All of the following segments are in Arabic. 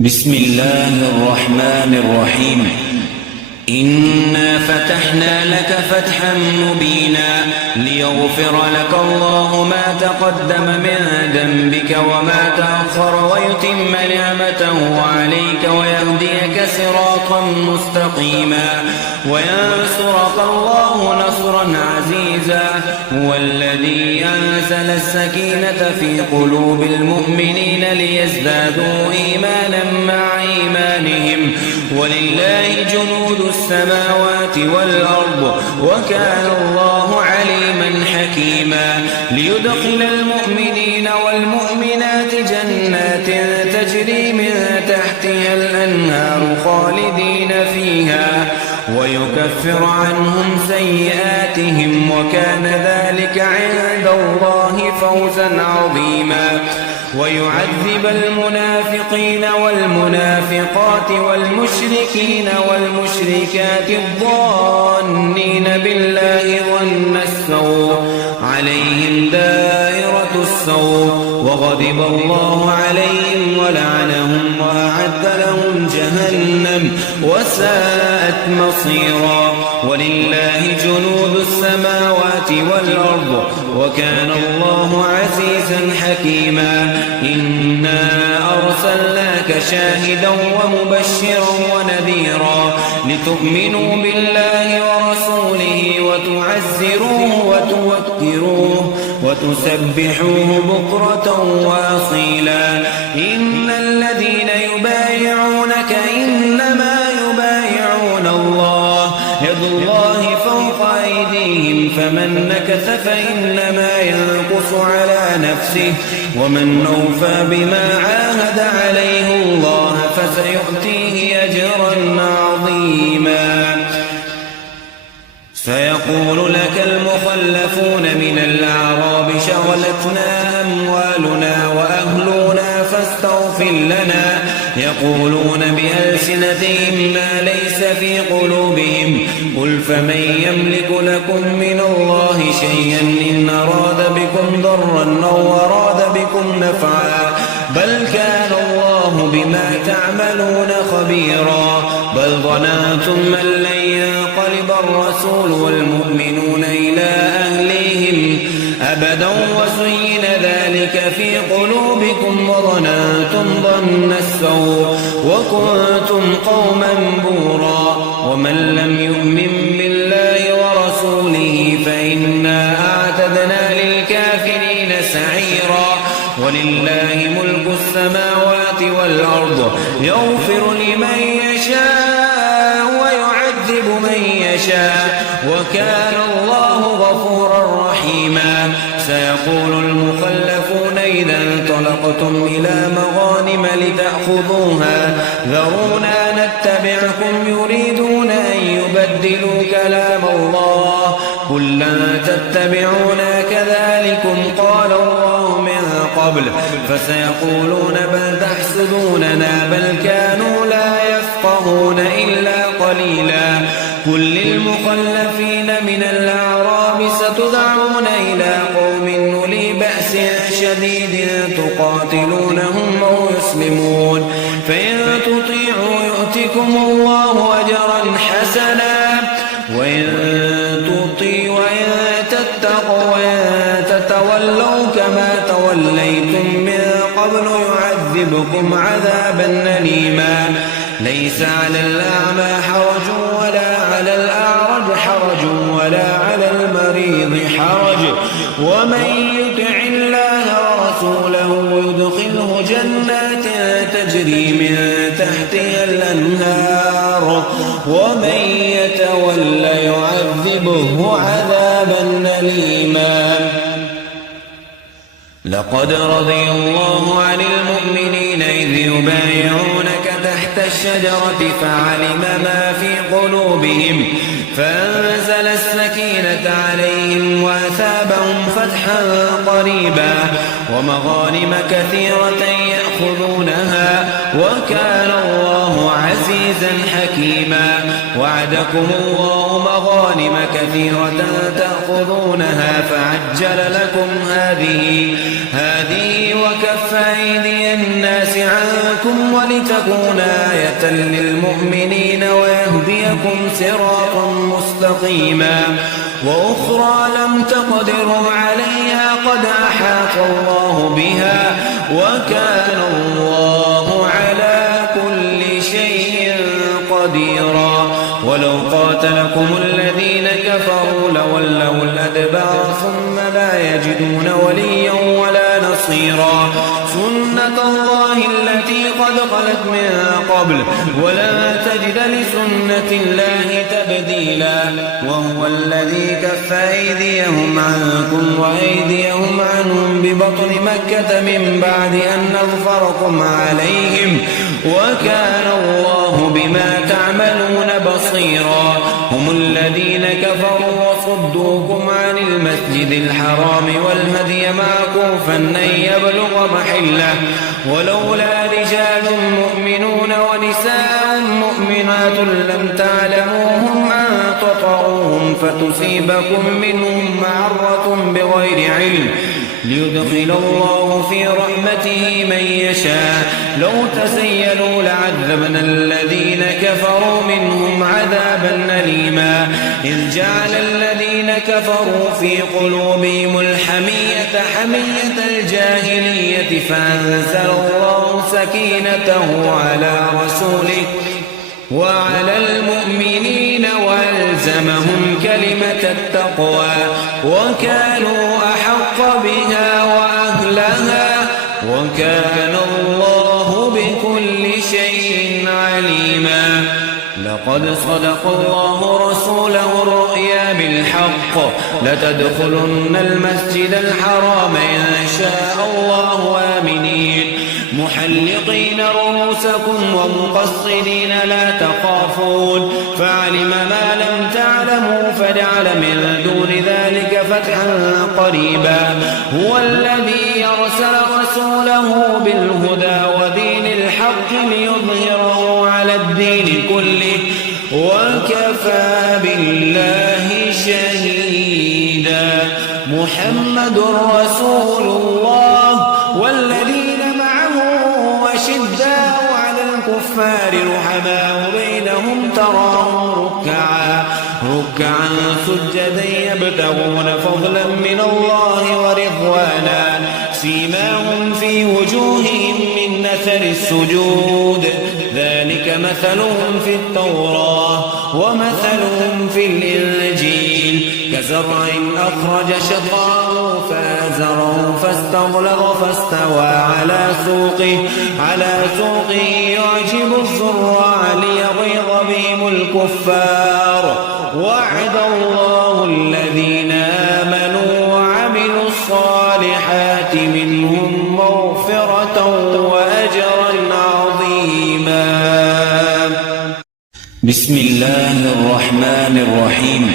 بسم الله الرحمن الرحيم. إنا فتحنا لك فتحا مبينا ليغفر لك الله ما تقدم من ذنبك وما تأخر ويتم نعمته عليك ويهديك صراطا مستقيما وينصرك الله نصرا عزيزا. هو الذي أنزل السكينة في قلوب المؤمنين ليزدادوا إيمانا مع إيمانهم ولله جنود السماوات والأرض وكان الله عليما حكيما. ليدخل المؤمنين والمؤمنات جنات تجري من تحتها الأنهار خالدين فيها ويكفر عنهم سيئاتهم وكان ذلك عند الله فوزا عظيما. ويعذب المنافقين والمنافقات والمشركين والمشركات الظانين بالله ظن السوء عليهم دائرة السوء وغضب الله عليهم ولعنهم وأعد لهم جهنم وساءت مصيرا. ولله جنود السماوات والأرض وكان الله عزيزا حكيما. إنا أرسلناك شاهدا ومبشرا ونذيرا لتؤمنوا بالله ورسوله وتعزروه وتوكروه وتسبحوه بكرة وأصيلا. إن الذين يبايعونك إنما يبايعون الله يد الله فوق أيديهم فمن نكث فإنما ينكث على نفسه ومن أوفى بما عاهد عليه الله فسيؤتيه أجرا عظيما. سيقول لك المخلفون من الأعراب شغلتنا أموالنا وأهلنا فاستغفر لنا يقولون بألسنتهم ما ليس في قلوبهم قل فمن يملك لكم من الله شيئا إن أراد بكم ضرا أو أراد بكم نفعا بل كان الله بما تعملون خبيرا. بل ظننتم أن لن ينقلب الرسول والمؤمنون إلى أهليهم أبدا وزين ذلك في قلوبكم وظننتم ظن السوء وكنتم قوما بورا. ومن لم يؤمن بالله ورسوله فإنا أعتدنا للكافرين سعيرا. ولله ملك السماوات والأرض يغفر لمن يشاء ويعذب من يشاء وكان الله غفورا رحيما. سيقول المخلفون إذا انطلقتم إلى مغانم لتأخذوها ذرونا نتبعكم يريدون أن يبدلوا كلام الله قل لن تتبعونا كذلكم قال الله من قبل فسيقولون بل تحسدوننا بل كانوا لا يفقهون إلا قليلا. قل للمخلفين من الأعراب ستدعون إلى قوم أولي بأس شديد تقاتلونهم أو يسلمون فإن تطيعوا يؤتكم الله أجرا حسنا وإن تتقوا وإن تتولوا كما توليتم من قبل يعذبكم عذابا أليما. ليس على الأعمى حرج ولا على الأعرج حرج ولا على المريض حرج ومن يطع الله ورسوله يدخله جنات تجري من تحتها الأنهار ومن يتول يعذبه عذابا أليما. لقد رضي الله عن المؤمنين إذ يبايعونك تحت الشجرة فعلم ما في قلوبهم فأنزل السكينة عليهم وأثابهم فتحا قريبا ومغانم كثيرة يأخذونها وكان الله عزيزا عزيزا حكيما. وعدكم الله مغانم كثيرة تأخذونها فعجل لكم هذه وكف أيدي الناس عنكم ولتكون آية للمؤمنين ويهديكم صراطا مستقيما. وأخرى لم تقدروا عليها قد أحاط الله بها وكان الله على كل شيء قديرا. ولو قاتلكم الذين كفروا لولوا الأدبار ثم لا يجدون وليا ولا نصيرا. سنة الله التي قد خلت من قبل ولا تجد لسنة الله تبديلا. وهو الذي كف أيديهم عنكم وأيديهم عنهم ببطن مكة من بعد أن أظفركم عليهم وكان الله بما تعملون بصيرا. هم الذين كفروا وصدوكم عن المسجد الحرام والهدي معكوفا أن يبلغ محله ولولا رجال مؤمنون ونساء مؤمنات لم تعلموهم أن تطعوهم فتصيبكم منهم معرة بغير علم ليدخل الله في رحمته من يشاء. لو تسيلوا لعذبنا الذين كفروا منهم عذابا أليما. إذ جعل الذين كفروا في قلوبهم الحمية حمية الجاهلية فأنزل الله سكينته على رسوله وعلى المؤمنين وألزمهم كلمة التقوى وكانوا أحق بها وأهلها وكان الله بكل شيء عليما. لقد صدق الله رسوله الرؤيا بالحق لتدخلن المسجد الحرام إن شاء الله آمنين محلقين رؤوسكم ومقصرين لا تخافون فعلم ما لم تعلموا فجعل من دون ذلك فتحا قريبا. هو الذي أرسل رسوله بالهدى ودين الحق ليظهره على الدين كله وكفى بالله شهيدا. محمد رسول الله والذين أشداء على الكفار رحماء بينهم تراهم ركعا سجدا يبتغون فضلا من الله ورضوانا سيماهم في وجوههم من أثر السجود ذلك مثلهم في التوراة ومثلهم في الإنجيل كزرع أخرج شطأه فآزره فاستغلظ فاستوى على سوقه يعجب الزراع ليغيظ بهم الكفار. وعد الله الذين آمنوا وعملوا الصالحات منهم مغفرة وأجرا عظيما. بسم الله الرحمن الرحيم.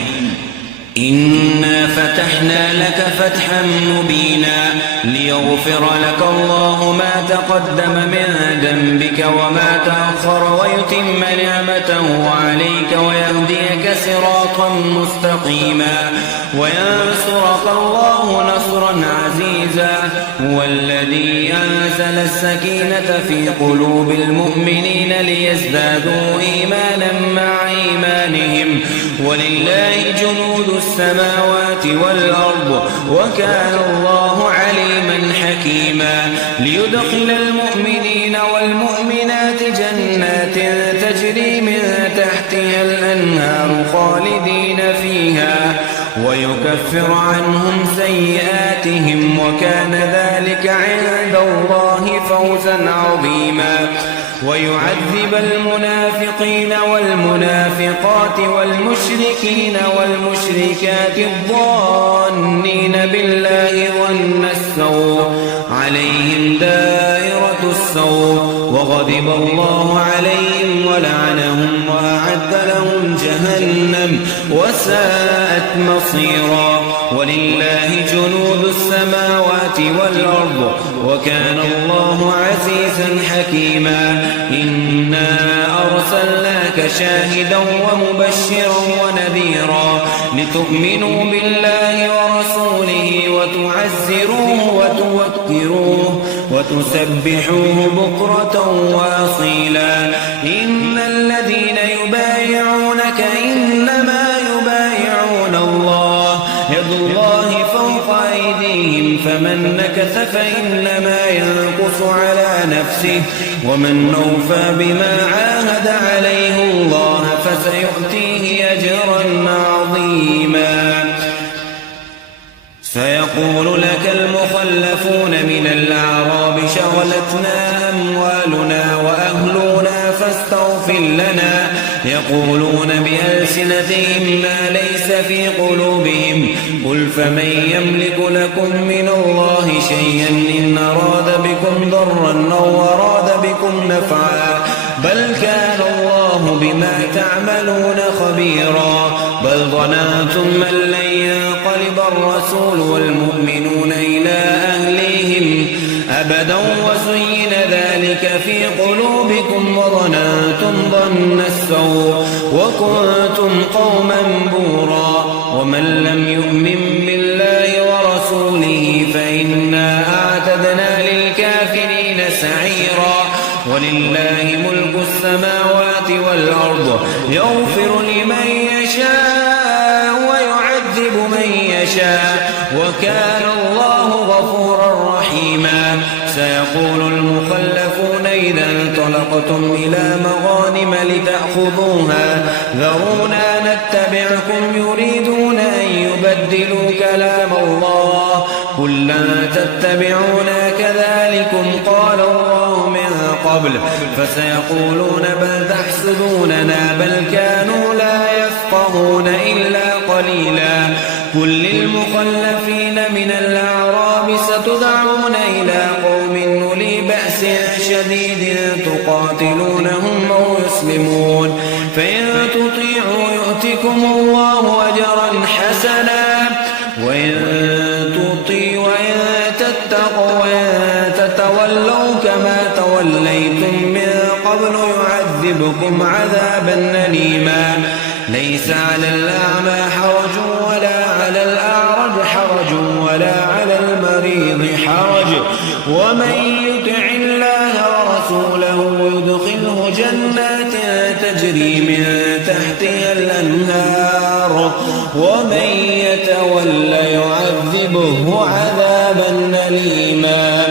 إنا فتحنا لك فتحا مبينا ليغفر لك الله ما تقدم من ذنبك وما تأخر ويتم نعمته عليك ويهديك صراطا مستقيما وينصرك الله نصرا عزيزا. هو الذي أنزل السكينة في قلوب المؤمنين ليزدادوا إيمانا مع إيمانهم ولله جنود السماوات والأرض وكان الله عليما حكيما. ليدخل المؤمنين والمؤمنات جنات تجري من تحتها الأنهار خالدين فيها ويكفر عنهم سيئاتهم وكان ذلك عند الله فوزا عظيما. ويعذب المنافقين والمنافقات والمشركين والمشركات الظانين بالله ظن السوء عليهم دائرة السوء وغضب الله عليهم ولعنهم وأعد لهم جهنم وساءت مصيرا. ولله جنود السماوات والأرض وكان الله عزيزا حكيما. إنا أرسلنا شاهدا ومبشرا ونذيرا لتؤمنوا بالله ورسوله وتعزروه وتوكروه وتسبحوه بكرة وأصيلا. إن الذين يبايعونك إنما يبايعون الله يد الله فوق أيديهم فمن نكث فإنما ينكث على نفسه ومن أوفى بما عاهد عليه الله فسيؤتيه أجرا عظيما. سيقول لك المخلفون من الأعراب شغلتنا أموالنا وأهلنا فاستغفر لنا يقولون بألسنتهم ما ليس في قلوبهم قل فمن يملك لكم من الله شيئا إن أراد بكم ضرا أو أراد بكم نفعا بل كان الله بما تعملون خبيرا. بل ظننتم أن لن ينقلب الرسول والمؤمنون إلى أهليهم أبدا وزين ذلك في قلوبكم وظننتم ظن السوء وكنتم قوما بورا. ومن لم يؤمن بالله ورسوله فإنا أعتدنا للكافرين سعيرا. ولله ملك السماوات والأرض يغفر لمن يشاء ويعذب من يشاء وكان الله غفورا رحيما. سيقول المخلفون إذا انطلقتم إلى مغانم لتأخذوها ذرونا نتبعكم يريدون أن يبدلوا كلام الله قل لن تتبعونا كذلكم قال الله من قبل فسيقولون بل تحسدوننا بل كانوا لا يفقهون إلا قليلا. قل للمخلفين من الأعراب ستدعون إلى قوم أولي بأس شديد تقاتلونهم أو يسلمون فإن تطيعوا يؤتكم الله أجرا حسنا وإن تتقوا وإن تتولوا كما توليتم من قبل يعذبكم عذابا أليما. ليس على الأعمى حرج ولا على الأعرج حرج ولا على المريض حرج ومن يطع الله ورسوله يدخله جنات تجري من تحتها الأنهار ومن يتول يعذبه عذابا أليما.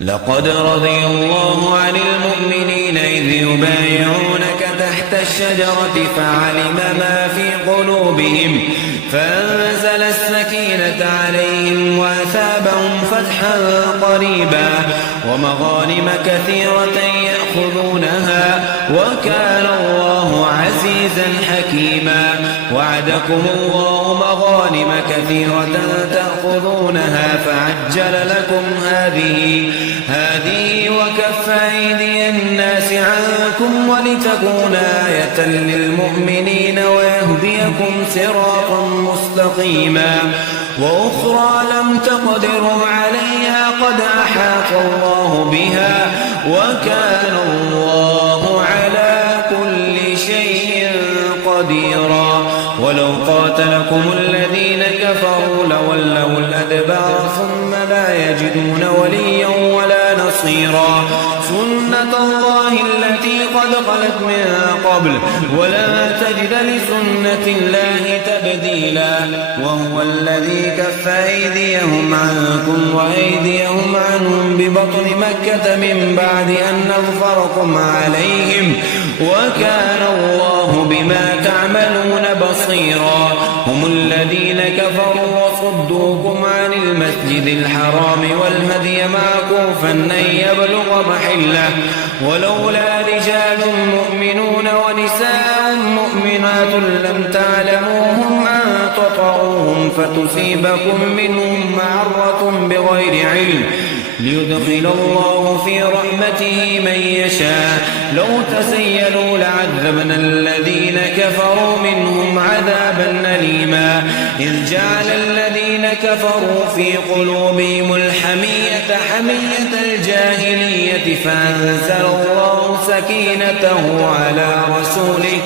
لقد رضي الله عن المؤمنين إذ يبايعونك تحت الشجرة فعلم ما في قلوبهم فأنزل السكينة عليهم وأثابهم فتحا قريبا ومغانم كثيرة يأخذونها وكان الله عزيزا حكيما. وعدكم الله مغانم كثيرة تأخذونها فعجل لكم هذه وكف أيدي الناس عنكم ولتكون آية للمؤمنين ويهديكم صراطا مستقيما. وأخرى لم تقدروا عليها قد أحاط الله بها وكان الله على كل شيء قديرا. ولو قاتلكم الذين كفروا لولوا الأدبار ثم لا يجدون وليا ولا نصيرا. سنة الله التي قد خلت من قبل ولا تجد لسنة الله تبديلا. وهو الذي كف أيديهم عنكم وأيديهم عنهم ببطن مكة من بعد أن أظفركم عليهم وكان الله بما تعملون بصيرا. هم الذين كفروا وصدوكم عن المسجد الحرام والهدي معكوفا أن يبلغ محله ولولا رجال مؤمنون ونساء مؤمنات لم تعلموهم أن تطعوهم فتصيبكم منهم معرة بغير علم ليدخل الله في رحمته من يشاء. لو تسيلوا لعذبنا الذين كفروا منهم عذابا أليما. إذ جعل الذين كفروا في قلوبهم الحمية حمية الجاهلية فأنزل الله سكينته على رسوله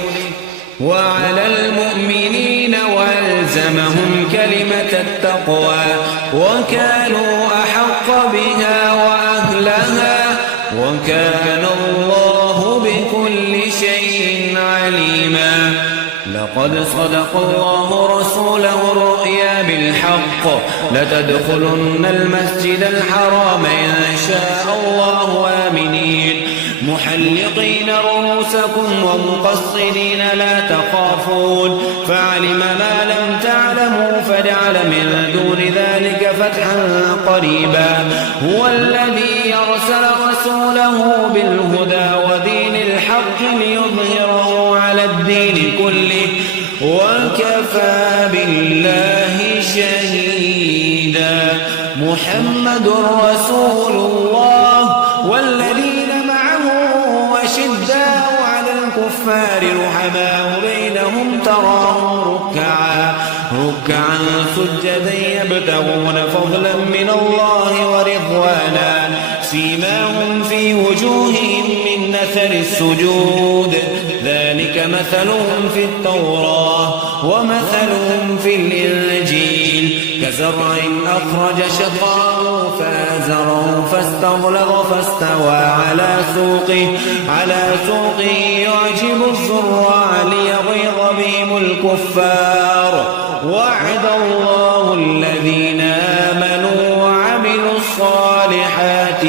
وعلى المؤمنين وألزمهم كلمة التقوى وكانوا أحق بها وأهلها وكان الله بكل شيء عليما. لقد صدق الله رسوله الرؤيا بالحق لتدخلن المسجد الحرام إن شاء الله آمنين محلقين رؤوسكم ومقصرين لا تخافون فعلم ما لم تعلموا فجعل من دون ذلك فتحا قريبا. هو الذي أرسل رسوله بالهدى ودين الحق ليظهره على الدين كله وكفى بالله شهيدا. محمد رسول الله والذين أشداء على الكفار رحماء بينهم تراهم ركعا سجدا يبتغون فضلا من الله ورضوانا سيماهم في وجوههم من أثر السجود ذلك مثلهم في التوراة ومثلهم في الإنجيل كزرع أخرج شطأه فآزره فاستغلظ فاستوى على سوقه يعجب الزراع ليغيظ بهم الكفار. وعد الله الذين آمنوا وعملوا الصالحات